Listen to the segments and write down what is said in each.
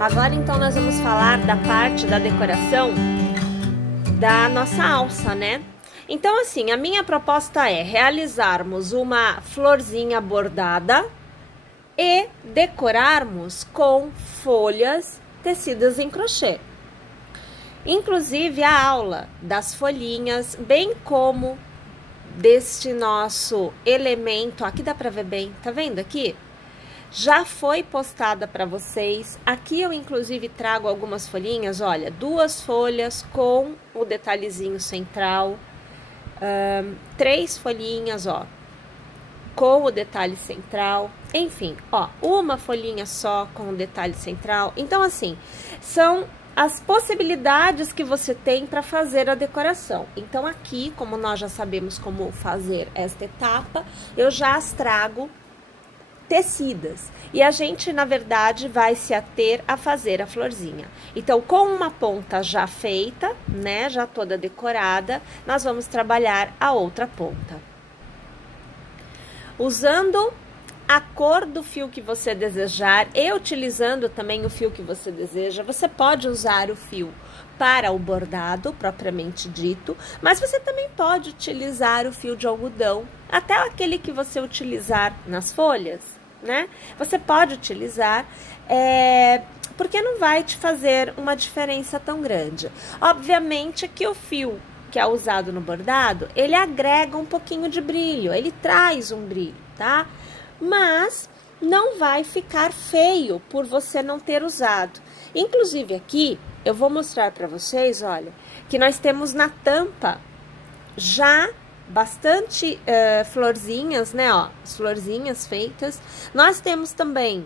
Agora então nós vamos falar da parte da decoração da nossa alça, né? Então assim, a minha proposta é realizarmos uma florzinha bordada e decorarmos com folhas tecidas em crochê. Inclusive a aula das folhinhas, bem como deste nosso elemento, aqui dá pra ver bem, tá vendo aqui? Já foi postada para vocês. Aqui eu inclusive trago algumas folhinhas, olha, 2 folhas com o detalhezinho central, 3 folhinhas, ó, com o detalhe central, enfim, ó, uma folhinha só com o detalhe central. Então assim, são as possibilidades que você tem para fazer a decoração. Então aqui, como nós já sabemos como fazer esta etapa, eu já as trago tecidas, e a gente na verdade vai se ater a fazer a florzinha. Então com uma ponta já feita, né, já toda decorada, nós vamos trabalhar a outra ponta. Usando a cor do fio que você desejar e utilizando também o fio que você deseja, você pode usar o fio para o bordado propriamente dito, mas você também pode utilizar o fio de algodão, até aquele que você utilizar nas folhas, né? Você pode utilizar, porque não vai te fazer uma diferença tão grande. Obviamente que o fio que é usado no bordado, ele agrega um pouquinho de brilho, ele traz um brilho, tá? Mas não vai ficar feio por você não ter usado. Inclusive aqui, eu vou mostrar para vocês, olha, que nós temos na tampa já bastante florzinhas, né, ó, as florzinhas feitas. Nós temos também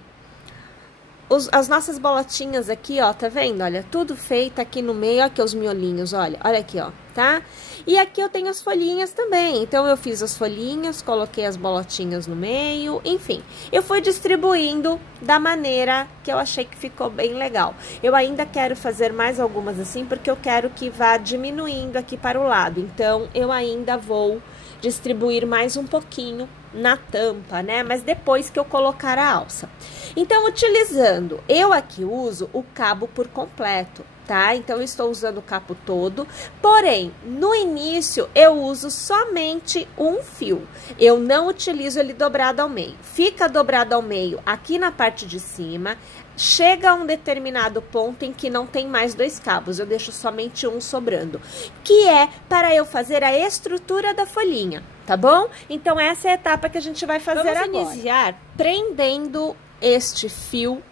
as nossas bolotinhas aqui, ó, tá vendo? Olha, tudo feito aqui no meio, aqui os miolinhos, olha aqui, ó, tá? E aqui eu tenho as folhinhas também, então eu fiz as folhinhas, coloquei as bolotinhas no meio, enfim. Eu fui distribuindo da maneira que eu achei que ficou bem legal. Eu ainda quero fazer mais algumas assim, porque eu quero que vá diminuindo aqui para o lado, então eu ainda vou distribuir mais um pouquinho na tampa, né? Mas depois que eu colocar a alça. Então, utilizando, eu aqui uso o cabo por completo, tá? Então, eu estou usando o cabo todo, porém, no início, eu uso somente um fio. Eu não utilizo ele dobrado ao meio. Fica dobrado ao meio aqui na parte de cima, chega a um determinado ponto em que não tem mais 2 cabos, eu deixo somente um sobrando, que é para eu fazer a estrutura da folhinha, tá bom? Então, essa é a etapa que a gente vai fazer agora. Vamos iniciar prendendo este fio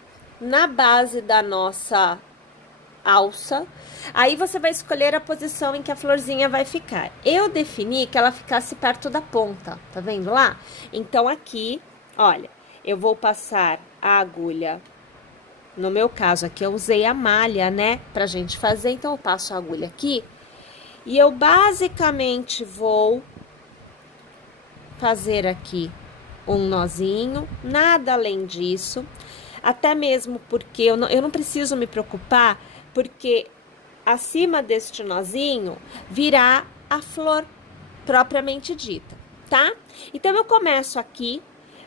na base da nossa alça. Aí você vai escolher a posição em que a florzinha vai ficar. Eu defini que ela ficasse perto da ponta, tá vendo lá? Então, aqui, olha, eu vou passar a agulha. No meu caso aqui, eu usei a malha, né, pra gente fazer. Então, eu passo a agulha aqui e eu basicamente vou fazer aqui um nozinho, nada além disso. Até mesmo porque eu não preciso me preocupar, porque acima deste nozinho virá a flor propriamente dita, tá? Então, eu começo aqui,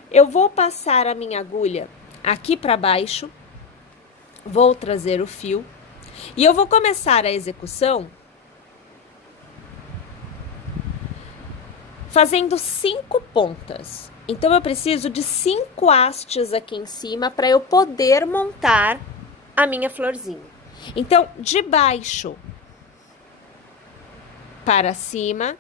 eu vou passar a minha agulha aqui pra baixo, vou trazer o fio e eu vou começar a execução fazendo 5 pontas. Então, eu preciso de 5 hastes aqui em cima para eu poder montar a minha florzinha. Então, de baixo para cima,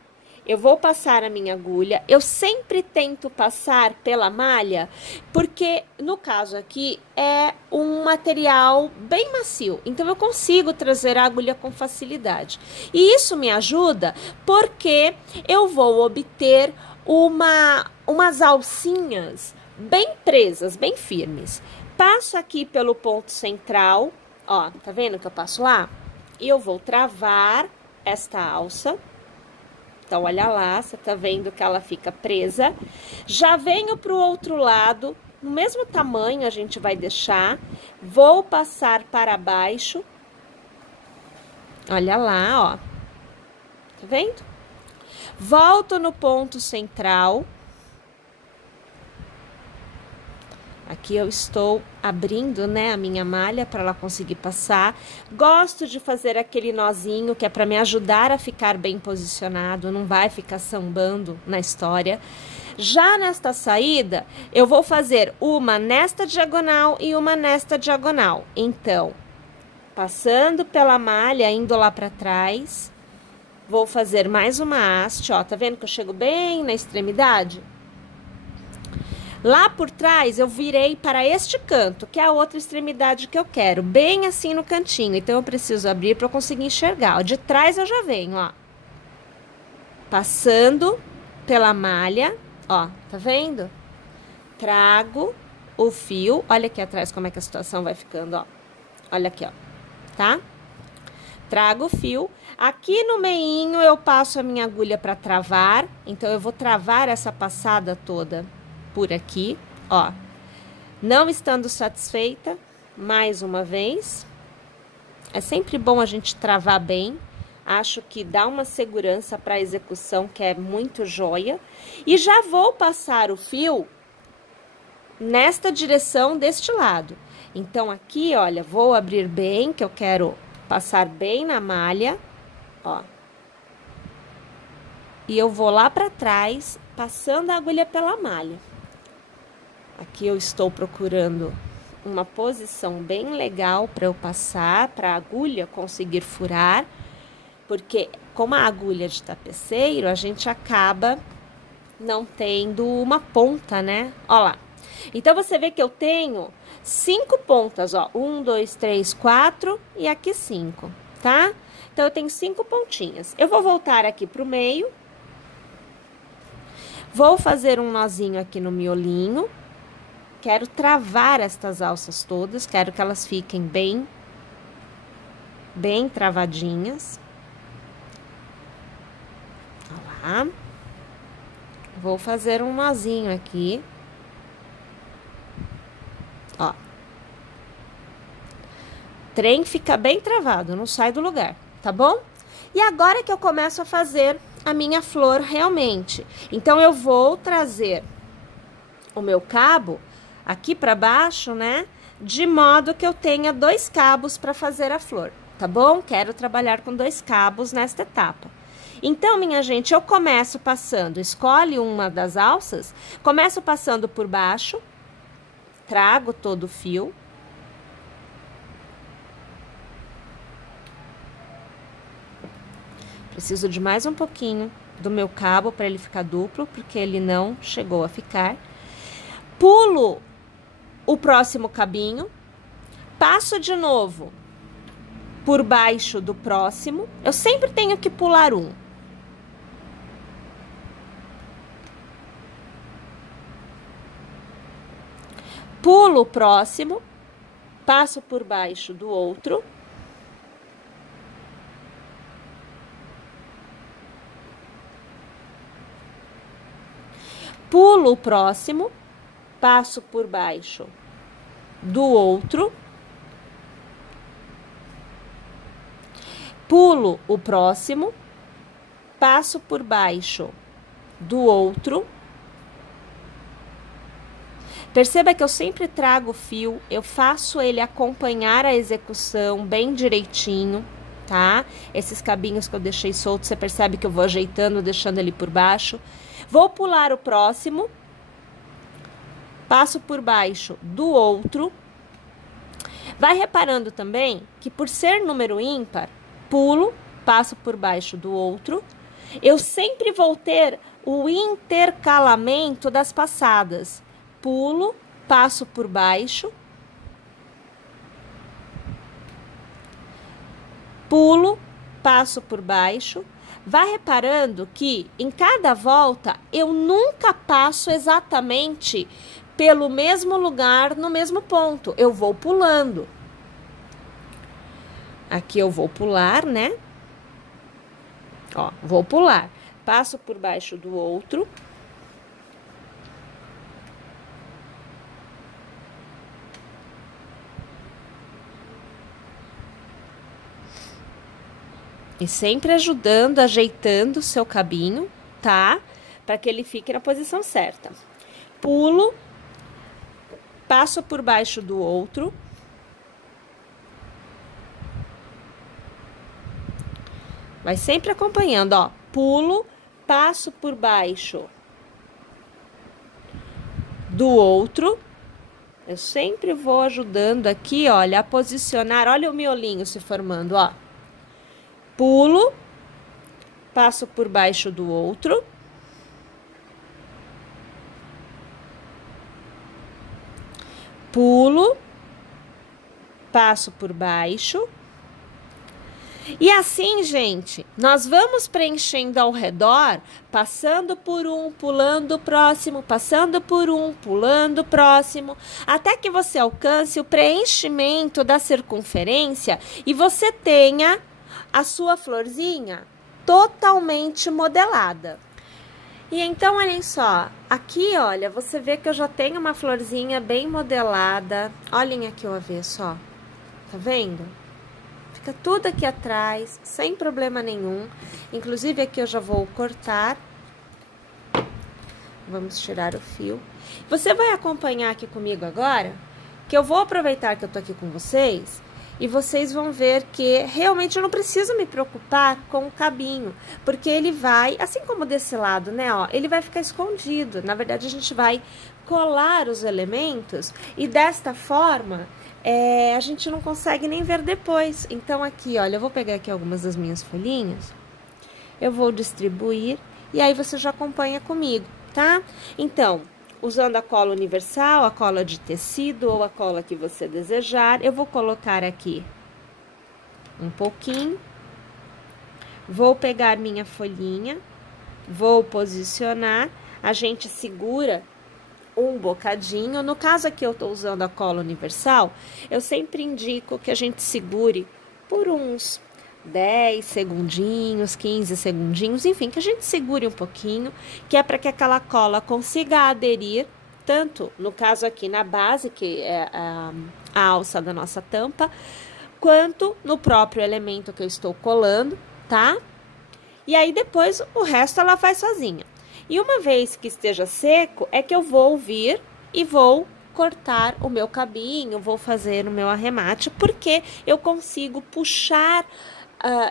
eu vou passar a minha agulha. Eu sempre tento passar pela malha, porque no caso aqui é um material bem macio, então eu consigo trazer a agulha com facilidade. E isso me ajuda porque eu vou obter umas alcinhas bem presas, bem firmes. Passo aqui pelo ponto central, ó, tá vendo que eu passo lá? E eu vou travar esta alça. Então, olha lá, você tá vendo que ela fica presa. Já venho pro outro lado, no mesmo tamanho a gente vai deixar. Vou passar para baixo. Olha lá, ó. Tá vendo? Volto no ponto central. Aqui eu estou abrindo, né, a minha malha para ela conseguir passar. Gosto de fazer aquele nozinho que é para me ajudar a ficar bem posicionado, não vai ficar sambando na história. Já nesta saída, eu vou fazer uma nesta diagonal e uma nesta diagonal. Então, passando pela malha, indo lá para trás, vou fazer mais uma haste, ó, tá vendo que eu chego bem na extremidade? Lá por trás, eu virei para este canto, que é a outra extremidade que eu quero, bem assim no cantinho. Então, eu preciso abrir para eu conseguir enxergar. Ó, de trás eu já venho, ó. Passando pela malha, ó, tá vendo? Trago o fio, olha aqui atrás como é que a situação vai ficando, ó. Olha aqui, ó, tá? Trago o fio. Aqui no meinho eu passo a minha agulha para travar, então eu vou travar essa passada toda por aqui, ó. Não estando satisfeita, mais uma vez. É sempre bom a gente travar bem. Acho que dá uma segurança para a execução que é muito joia. E já vou passar o fio nesta direção deste lado. Então, aqui, olha, vou abrir bem, que eu quero passar bem na malha, ó. E eu vou lá para trás, passando a agulha pela malha. Aqui eu estou procurando uma posição bem legal para eu passar, para a agulha conseguir furar, porque como a agulha de tapeceiro, a gente acaba não tendo uma ponta, né? Ó lá. Então, você vê que eu tenho 5 pontas, ó. 1, 2, 3, 4 e aqui 5, tá? Então, eu tenho 5 pontinhas. Eu vou voltar aqui pro meio. Vou fazer um nozinho aqui no miolinho. Quero travar estas alças todas, quero que elas fiquem bem travadinhas. Olha lá. Vou fazer um nozinho aqui. Ó. O trem fica bem travado, não sai do lugar, tá bom? E agora que eu começo a fazer a minha flor realmente. Então, eu vou trazer o meu cabo aqui para baixo, né? De modo que eu tenha 2 cabos para fazer a flor, tá bom? Quero trabalhar com 2 cabos nesta etapa. Então, minha gente, eu começo passando, escolhe uma das alças, começo passando por baixo, trago todo o fio. Preciso de mais um pouquinho do meu cabo para ele ficar duplo, porque ele não chegou a ficar. Pulo o próximo cabinho, passo de novo por baixo do próximo. Eu sempre tenho que pular um. Pulo o próximo, passo por baixo do outro. Pulo o próximo, passo por baixo do outro. Pulo o próximo, passo por baixo do outro. Perceba que eu sempre trago o fio, eu faço ele acompanhar a execução bem direitinho, tá? Esses cabinhos que eu deixei soltos, você percebe que eu vou ajeitando, deixando ele por baixo. Vou pular o próximo, passo por baixo do outro. Vai reparando também que por ser número ímpar, pulo, passo por baixo do outro. Eu sempre vou ter o intercalamento das passadas. Pulo, passo por baixo. Pulo, passo por baixo. Vai reparando que em cada volta eu nunca passo exatamente pelo mesmo lugar, no mesmo ponto. Eu vou pulando. Aqui eu vou pular, né? Ó, vou pular. Passo por baixo do outro. E sempre ajudando, ajeitando o seu cabinho, tá? Para que ele fique na posição certa. Pulo, passo por baixo do outro. Vai sempre acompanhando, ó. Pulo, passo por baixo do outro. Eu sempre vou ajudando aqui, olha, a posicionar. Olha o miolinho se formando, ó. Pulo, passo por baixo do outro. Pulo, passo por baixo. E assim, gente, nós vamos preenchendo ao redor, passando por um, pulando o próximo, passando por um, pulando o próximo, até que você alcance o preenchimento da circunferência e você tenha a sua florzinha totalmente modelada. E então, olhem só, aqui, olha, você vê que eu já tenho uma florzinha bem modelada. Olhem aqui o avesso, ó. Tá vendo? Fica tudo aqui atrás, sem problema nenhum. Inclusive, aqui eu já vou cortar. Vamos tirar o fio. Você vai acompanhar aqui comigo agora, que eu vou aproveitar que eu tô aqui com vocês, e vocês vão ver que realmente eu não preciso me preocupar com o cabinho, porque ele vai, assim como desse lado, né, ó, ele vai ficar escondido. Na verdade, a gente vai colar os elementos e desta forma a gente não consegue nem ver depois. Então, aqui, olha, eu vou pegar aqui algumas das minhas folhinhas, eu vou distribuir e aí você já acompanha comigo, tá? Então, usando a cola universal, a cola de tecido ou a cola que você desejar, eu vou colocar aqui um pouquinho, vou pegar minha folhinha, vou posicionar, a gente segura um bocadinho. No caso aqui eu tô usando a cola universal, eu sempre indico que a gente segure por uns 10 segundinhos, 15 segundinhos, enfim, que a gente segure um pouquinho, que é para que aquela cola consiga aderir, tanto no caso aqui na base, que é a alça da nossa tampa, quanto no próprio elemento que eu estou colando, tá? E aí depois o resto ela faz sozinha. E uma vez que esteja seco, é que eu vou vir e vou cortar o meu cabinho, vou fazer o meu arremate, porque eu consigo puxar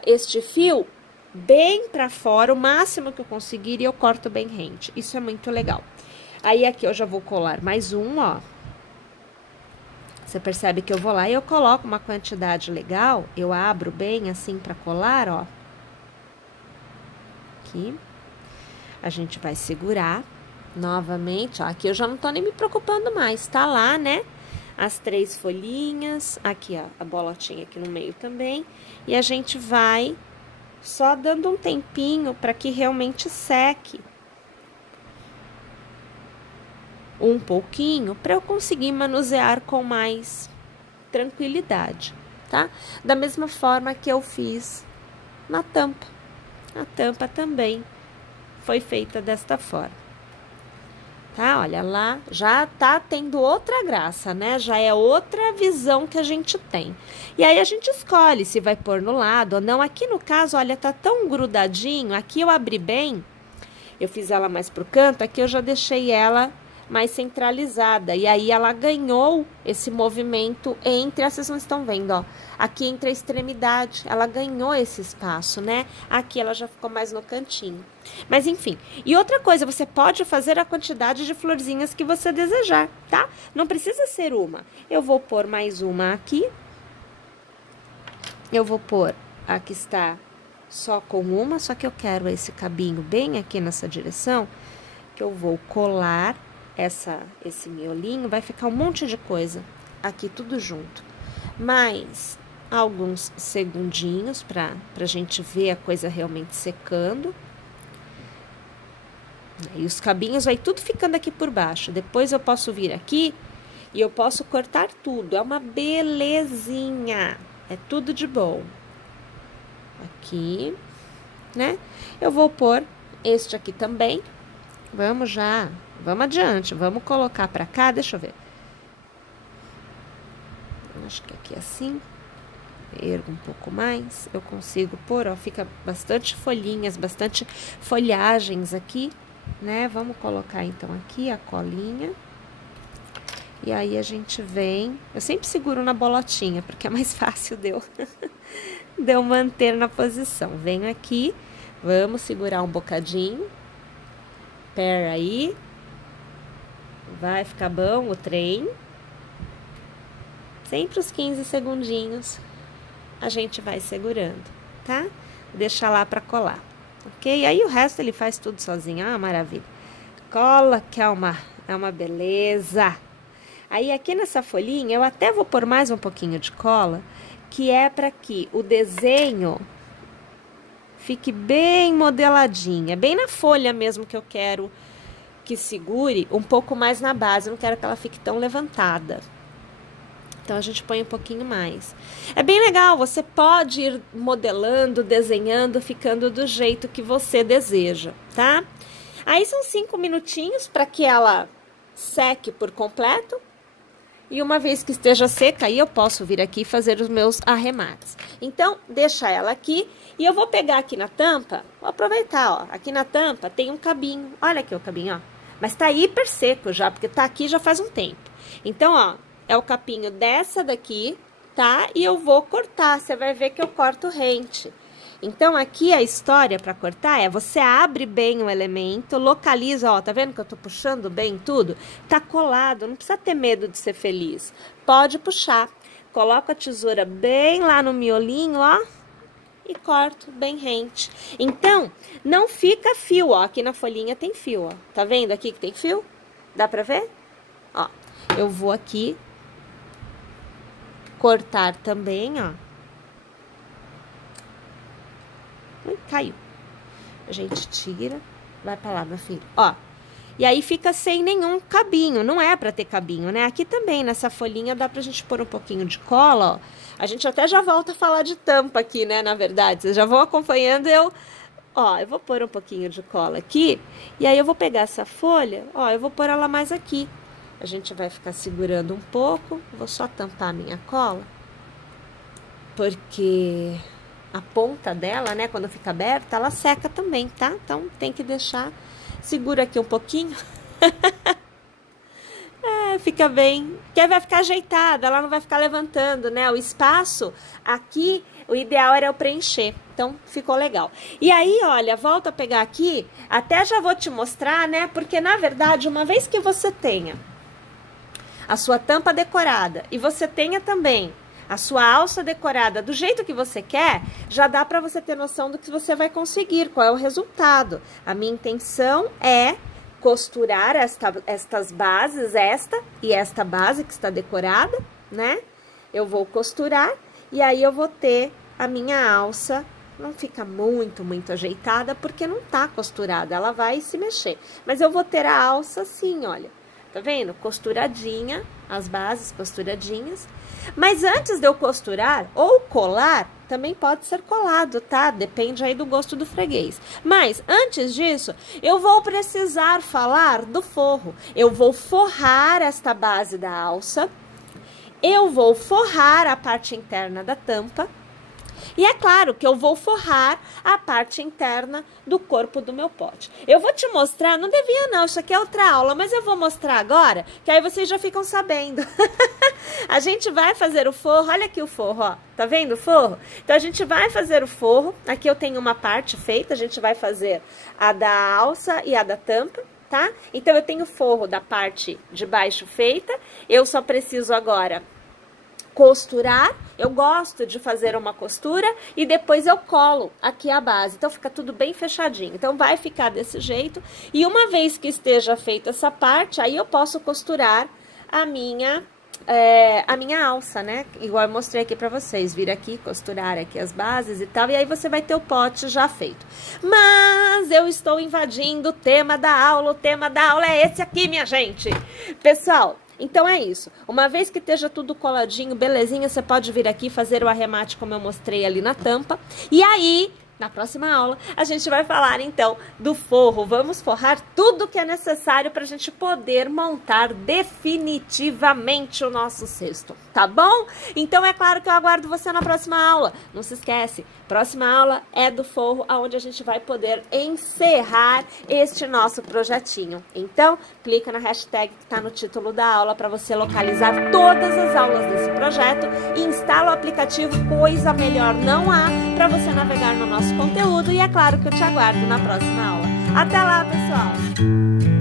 este fio bem para fora, o máximo que eu conseguir, e eu corto bem rente. Isso é muito legal. Aí aqui eu já vou colar mais um, ó. Você percebe que eu vou lá e eu coloco uma quantidade legal, eu abro bem assim para colar, ó. Aqui. A gente vai segurar novamente, ó. Aqui eu já não tô nem me preocupando mais, tá lá, né? As 3 folhinhas, aqui, ó, a bolotinha aqui no meio também. E a gente vai só dando um tempinho para que realmente seque um pouquinho, para eu conseguir manusear com mais tranquilidade, tá? Da mesma forma que eu fiz na tampa. A tampa também foi feita desta forma, tá? Olha lá, já tá tendo outra graça, né? Já é outra visão que a gente tem. E aí a gente escolhe se vai pôr no lado ou não. Aqui no caso, olha, tá tão grudadinho. Aqui eu abri bem, eu fiz ela mais pro canto, aqui eu já deixei ela mais centralizada. E aí ela ganhou esse movimento entre, vocês não estão vendo, ó. Aqui entre a extremidade, ela ganhou esse espaço, né? Aqui ela já ficou mais no cantinho. Mas enfim, e outra coisa, você pode fazer a quantidade de florzinhas que você desejar, tá? Não precisa ser uma. Eu vou pôr mais uma aqui. Eu vou pôr a que está só com uma, só que eu quero esse cabinho bem aqui nessa direção, que eu vou colar esse miolinho, vai ficar um monte de coisa aqui tudo junto. Mais alguns segundinhos pra gente ver a coisa realmente secando. E os cabinhos vai tudo ficando aqui por baixo. Depois eu posso vir aqui e eu posso cortar tudo. É uma belezinha. É tudo de bom. Aqui, né? Eu vou pôr este aqui também. Vamos adiante. Vamos colocar pra cá, deixa eu ver. Acho que aqui assim. Ergo um pouco mais. Eu consigo pôr, ó, fica bastante folhinhas, bastante folhagens aqui, né? Vamos colocar então aqui a colinha. E aí a gente vem, eu sempre seguro na bolotinha, porque é mais fácil de eu manter na posição. Venho aqui, vamos segurar um bocadinho. Pera aí. Vai ficar bom o trem. Sempre os 15 segundinhos a gente vai segurando, tá? Deixa lá pra colar, ok? Aí o resto ele faz tudo sozinho, ah, maravilha. Cola que é uma beleza. Aí aqui nessa folhinha eu até vou pôr mais um pouquinho de cola, que é para que o desenho fique bem modeladinha, bem na folha mesmo que eu quero que segure um pouco mais na base, eu não quero que ela fique tão levantada. Então a gente põe um pouquinho mais. É bem legal, você pode ir modelando, desenhando, ficando do jeito que você deseja, tá? Aí são 5 minutinhos para que ela seque por completo. E uma vez que esteja seca, aí eu posso vir aqui e fazer os meus arremates. Então, deixa ela aqui e eu vou pegar aqui na tampa, vou aproveitar, ó. Aqui na tampa tem um cabinho, olha aqui o cabinho, ó. Mas tá hiper seco já, porque tá aqui já faz um tempo. Então, ó, é o capinho dessa daqui, tá? E eu vou cortar, você vai ver que eu corto rente. Então, aqui a história para cortar é, você abre bem o elemento, localiza, ó, tá vendo que eu tô puxando bem tudo? Tá colado, não precisa ter medo de ser feliz. Pode puxar. Coloca a tesoura bem lá no miolinho, ó, e corto bem rente. Então, não fica fio, ó, aqui na folhinha tem fio, ó. Tá vendo aqui que tem fio? Dá pra ver? Ó, eu vou aqui cortar também, ó. Caiu. A gente tira, vai pra lá, meu filho. Ó, e aí fica sem nenhum cabinho, não é pra ter cabinho, né? Aqui também, nessa folhinha, dá pra gente pôr um pouquinho de cola, ó. A gente até já volta a falar de tampa aqui, né, na verdade. Vocês já vão acompanhando, ó, eu vou pôr um pouquinho de cola aqui, e aí eu vou pegar essa folha, ó, eu vou pôr ela mais aqui. A gente vai ficar segurando um pouco, vou só tampar a minha cola, porque a ponta dela, né, quando fica aberta, ela seca também, tá? Então, tem que deixar, segura aqui um pouquinho. Fica bem, porque vai ficar ajeitada, ela não vai ficar levantando, né? O espaço aqui, o ideal era eu preencher, então ficou legal. E aí, olha, volto a pegar aqui, até já vou te mostrar, né? Porque, na verdade, uma vez que você tenha a sua tampa decorada e você tenha também a sua alça decorada do jeito que você quer, já dá para você ter noção do que você vai conseguir, qual é o resultado. A minha intenção é costurar estas bases, esta e esta base que está decorada, né? Eu vou costurar e aí eu vou ter a minha alça, não fica muito ajeitada porque não tá costurada, ela vai se mexer. Mas eu vou ter a alça assim, olha. Tá vendo? Costuradinha, as bases costuradinhas. Mas antes de eu costurar ou colar, também pode ser colado, tá? Depende aí do gosto do freguês. Mas antes disso, eu vou precisar falar do forro. Eu vou forrar esta base da alça. Eu vou forrar a parte interna da tampa. E é claro que eu vou forrar a parte interna do corpo do meu pote. Eu vou te mostrar, não devia não, isso aqui é outra aula, mas eu vou mostrar agora, que aí vocês já ficam sabendo. A gente vai fazer o forro, olha aqui o forro, ó, tá vendo o forro? Então a gente vai fazer o forro, aqui eu tenho uma parte feita, a gente vai fazer a da alça e a da tampa. Tá? Então eu tenho o forro da parte de baixo feita, eu só preciso agora costurar. Eu gosto de fazer uma costura e depois eu colo aqui a base, então fica tudo bem fechadinho. Então vai ficar desse jeito e uma vez que esteja feita essa parte, aí eu posso costurar a minha alça, né? Igual eu mostrei aqui pra vocês, vir aqui, costurar aqui as bases e tal, e aí você vai ter o pote já feito. Mas eu estou invadindo o tema da aula, o tema da aula é esse aqui, minha gente. Pessoal, então é isso. Uma vez que esteja tudo coladinho, belezinha, você pode vir aqui fazer o arremate como eu mostrei ali na tampa. E aí, na próxima aula, a gente vai falar então do forro. Vamos forrar tudo que é necessário para a gente poder montar definitivamente o nosso cesto, tá bom? Então é claro que eu aguardo você na próxima aula. Não se esquece, Próxima aula é do forro, onde a gente vai poder encerrar este nosso projetinho. Então, clica na hashtag que está no título da aula para você localizar todas as aulas desse projeto e instala o aplicativo, coisa melhor não há para você navegar no nosso conteúdo. E é claro que eu te aguardo na próxima aula. Até lá, pessoal!